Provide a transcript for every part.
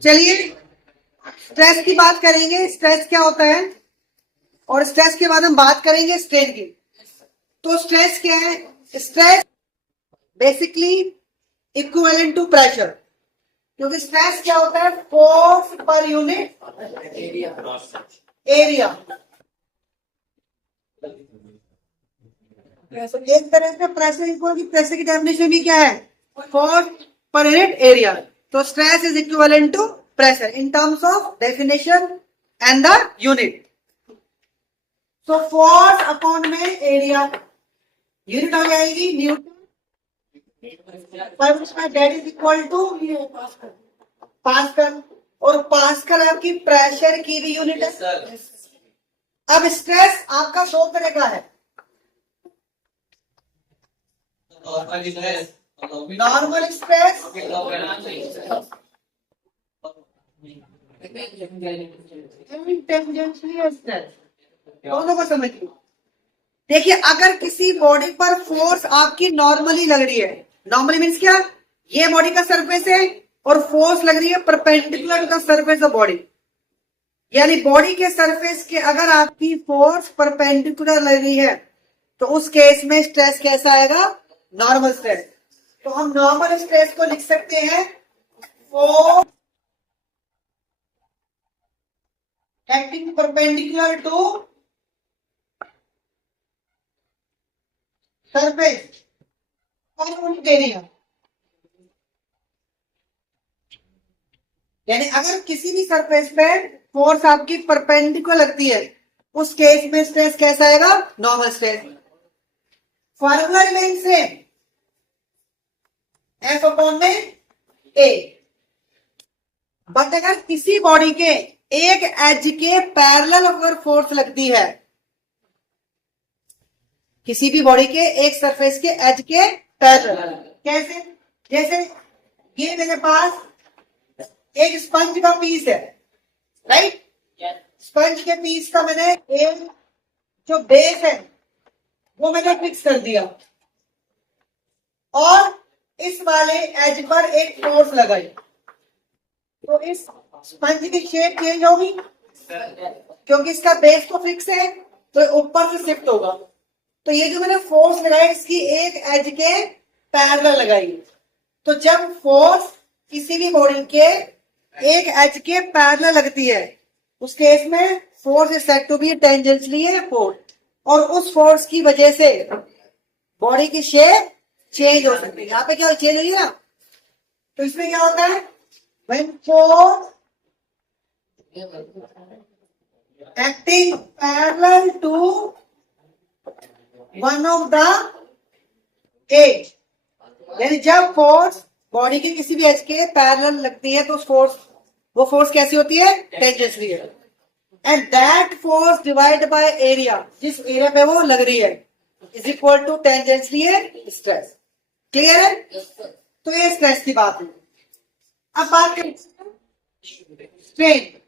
चलिए स्ट्रेस की बात करेंगे, स्ट्रेस क्या होता है, और स्ट्रेस के बाद हम बात करेंगे स्ट्रेन की। तो स्ट्रेस क्या है? Stress basically equivalent to pressure, क्योंकि स्ट्रेस क्या होता है? Force per unit area. एक तरह से प्रेशर इक्वल की प्रेशर की डेफिनेशन भी क्या है? Force per unit area. तो stress is equivalent to pressure in terms of definition and the unit. तो फोर्स अपॉन में एरिया, यूनिट हो जाएगी न्यूटन पर उसका that is equal to pascal, और पास्कल आपकी प्रेशर की भी यूनिट है। अब स्ट्रेस आपका दो तरह का है, नॉर्मल स्ट्रेस टेंजेंशियल स्ट्रेस। दोनों को समझिए। देखिए, अगर किसी बॉडी पर फोर्स आपकी नॉर्मली लग रही है, नॉर्मली मीन्स क्या? ये बॉडी का सरफेस है और फोर्स लग रही है perpendicular to the surface of body, यानी बॉडी के सरफेस के अगर आपकी फोर्स परपेंडिकुलर लग रही है तो उस केस में स्ट्रेस कैसा आएगा? Normal stress. तो हम नॉर्मल स्ट्रेस को लिख सकते हैं force acting perpendicular to surface और यूनिट एरिया। यानी अगर किसी भी सरफेस पे फोर्स आपकी परपेंडिकुलर लगती है उस केस में स्ट्रेस कैसा आएगा? Normal stress. Formula remain same, F upon में ए। बट अगर किसी बॉडी के एक एज के पैरेलल अगर फोर्स लगती है, किसी भी बॉडी के एक सरफेस के एज के पैरेलल, कैसे? जैसे ये मेरे पास एक स्पंज का पीस है, राइट? स्पंज के पीस का मैंने एक जो बेस है वो मैंने फिक्स कर दिया और इस वाले एज पर एक फोर्स लगाई, तो इस स्पंज की शेप चेंज होगी क्योंकि इसका बेस तो फिक्स है, तो ऊपर से शिफ्ट होगा। तो ये जो मैंने फोर्स लगाई इसकी एक एज के पैरेलल लगाई, तो जब फोर्स किसी भी बॉडी के एक एज के पैरेलल लगती है उस केस में force is said to be tangentially force, और उस फोर्स की वजह से बॉडी की शेप चेंज हो सकती है। यहाँ पे क्या चेंज हो रही है ना, तो इसमें क्या होता है? When force acting parallel to one of the edge, यानी जब फोर्स बॉडी के किसी भी एज के पैरेलल लगती है तो वो फोर्स कैसी होती है? Tangentially. And that force divide by area, जिस एरिया पे वो लग रही है, is equal to tangential stress. Clear है? तो ये स्ट्रेस की बात है। अब बात करें स्ट्रेन।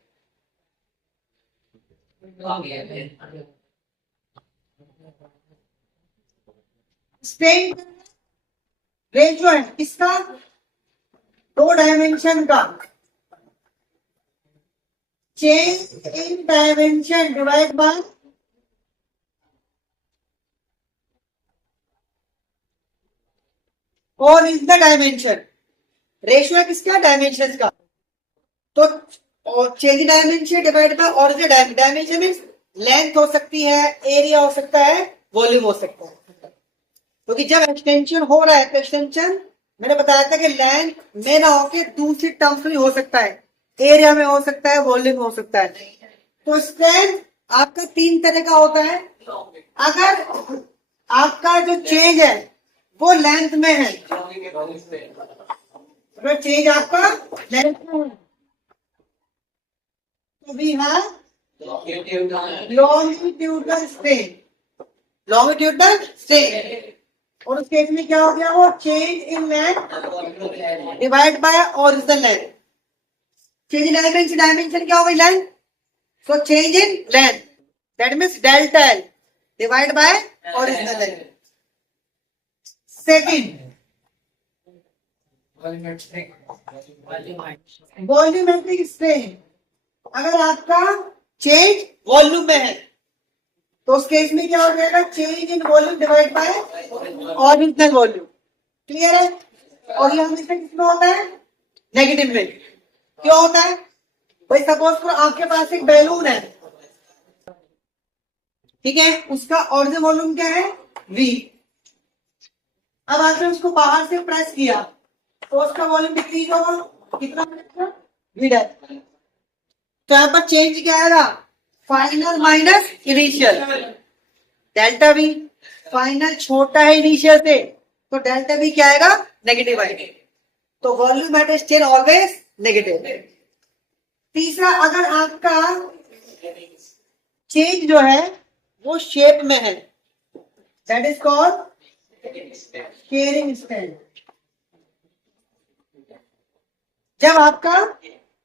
स्ट्रेन रेशियो है किसका? दो डायमेंशन का, change in dimension divide by और इज द डायमेंशन। रेशियो है किसका? डायमेंशन का। तो चेंज डायमेंशन डिवाइड बाय और is the dimension means length हो सकती है, एरिया हो सकता है, वॉल्यूम हो सकता है। क्योंकि जब एक्सटेंशन हो रहा है तो एक्सटेंशन मैंने बताया था कि लेंथ में ना होके दूसरी टर्म्स में हो सकता है, एरिया में हो सकता है, वॉल्यूम हो सकता है। तो स्ट्रेंथ आपका तीन तरह का होता है। अगर आपका जो चेंज है वो लेंथ में है, अगर चेंज आपका लेंथ में है तो we have longitudinal strain, longitudinal strain. और उस केस में क्या हो गया? वो change in length divide by original length. Change in dimension, dimension क्या हो गई? Length. So change in length that means delta L divide by original length. Second, volumetric strain, अगर आपका चेंज वॉल्यूम में है तो उस केस में क्या हो जाएगा, change in volume divide by original volume. Clear है? और ये हमेशा कितना होता है, नेगेटिव में। क्यों होता है भाई, सपोज करो आपके पास एक बैलून है, ठीक है, उसका ओरिजिनल वॉल्यूम क्या है, V। अब आपने उसको बाहर से प्रेस किया तो उसका वॉल्यूम डिक्रीज होगा, कितना V डैश। तो यहाँ पर चेंज क्या आएगा, final minus initial, delta V। Final छोटा है इनिशियल से तो डेल्टा V क्या आएगा, नेगेटिव आएगा। तो volumetric strain always negative. तीसरा, अगर आपका चेंज जो है वो शेप में है, that is called sharing strain. जब आपका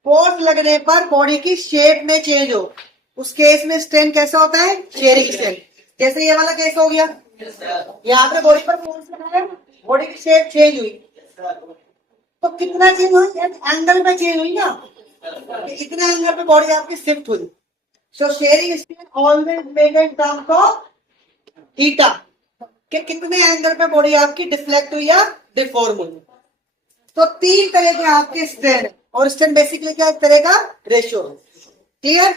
फोर्स लगने पर बॉडी की शेप में चेंज हो, उस केस में स्ट्रेन कैसा होता है, शेयरिंग स्ट्रेन। जैसे ये वाला केस हो गया, यहाँ पे बॉडी पर फोर्स लगाया, बॉडी की शेप चेंज हुई, तो कितना चेंज हुई, एंगल में चेंज हुई ना, इतने एंगल पे बॉडी आपकी शिफ्ट हुई। सो sharing strain always made in terms of theta, कि कितने एंगल पे बॉडी आपकी डिफ्लेक्ट हुई या डिफॉर्म हुई। तो तीन तरह के आपके स्ट्रेन, और स्ट्रेन बेसिकली क्या, एक तरह का रेशियो। क्लियर?